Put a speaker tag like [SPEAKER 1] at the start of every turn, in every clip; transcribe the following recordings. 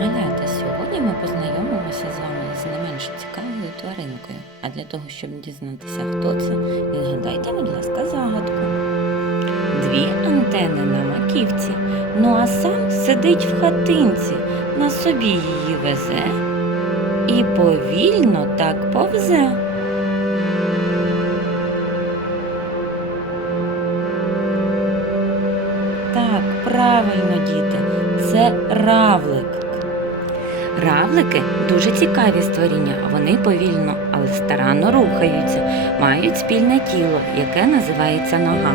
[SPEAKER 1] Малята, сьогодні ми познайомимося з вами з не менш цікавою тваринкою. А для того, щоб дізнатися, хто це, відгадайте, будь ласка, загадку. Дві антени на маківці, ну а сам сидить в хатинці, на собі її везе і повільно так повзе. Так, правильно, діти, це равлик. Равлики дуже цікаві створіння, вони повільно, але старанно рухаються, мають спільне тіло, яке називається нога,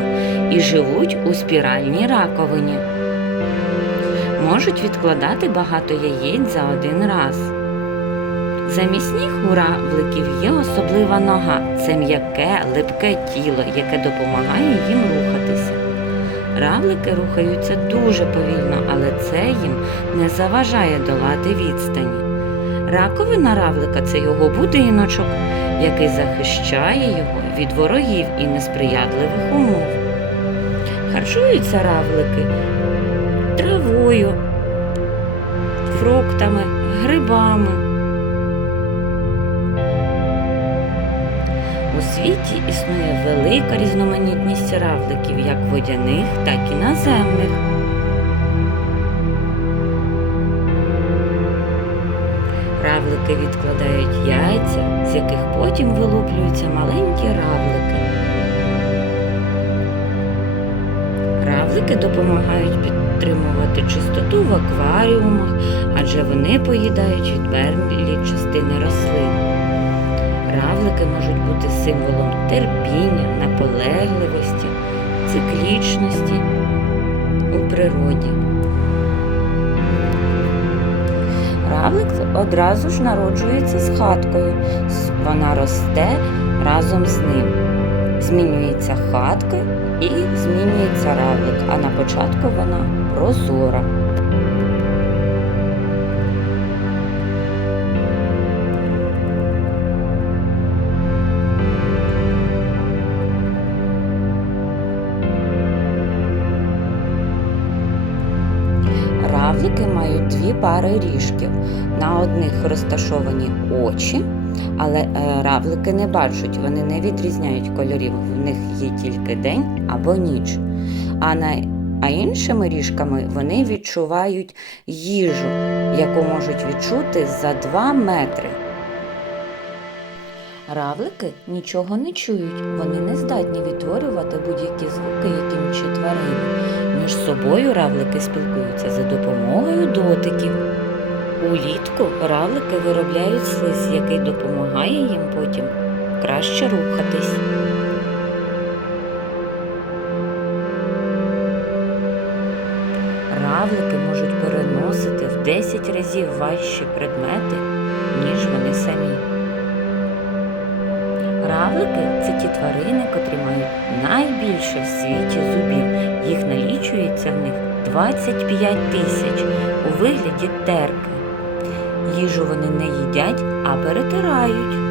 [SPEAKER 1] і живуть у спіральній раковині. Можуть відкладати багато яєць за один раз. Замість ніг у равликів є особлива нога. Це м'яке, липке тіло, яке допомагає їм рухатися. Равлики рухаються дуже повільно, але це їм не заважає долати відстані. Раковина равлика це його будиночок, який захищає його від ворогів і несприятливих умов. Харчуються равлики травою, фруктами, грибами. Світі існує велика різноманітність равликів, як водяних, так і наземних. Равлики відкладають яйця, з яких потім вилуплюються маленькі равлики. Равлики допомагають підтримувати чистоту в акваріумах, адже вони поїдають відберлі частини рослин. Равлики можуть бути символом терпіння, наполегливості, циклічності у природі. Равлик одразу ж народжується з хаткою. Вона росте разом з ним. Змінюється хатка і змінюється равлик, а на початку вона прозора. Равлики мають дві пари ріжків. На одних розташовані очі, але е, равлики не бачать, вони не відрізняють кольорів. В них є тільки день або ніч. А, на, а іншими ріжками вони відчувають їжу, яку можуть відчути за 2 метри. Равлики нічого не чують, вони не здатні відтворювати будь-які звуки, які інші тварини. Між собою равлики спілкуються за допомогою дотиків. Улітку равлики виробляють слиз, який допомагає їм потім краще рухатись. Равлики можуть переносити в 10 разів важчі предмети, ніж вони самі. Равлики це ті тварини, котрі мають найбільше в світі в них 25 тисяч у вигляді терки. Їжу вони не їдять, а перетирають.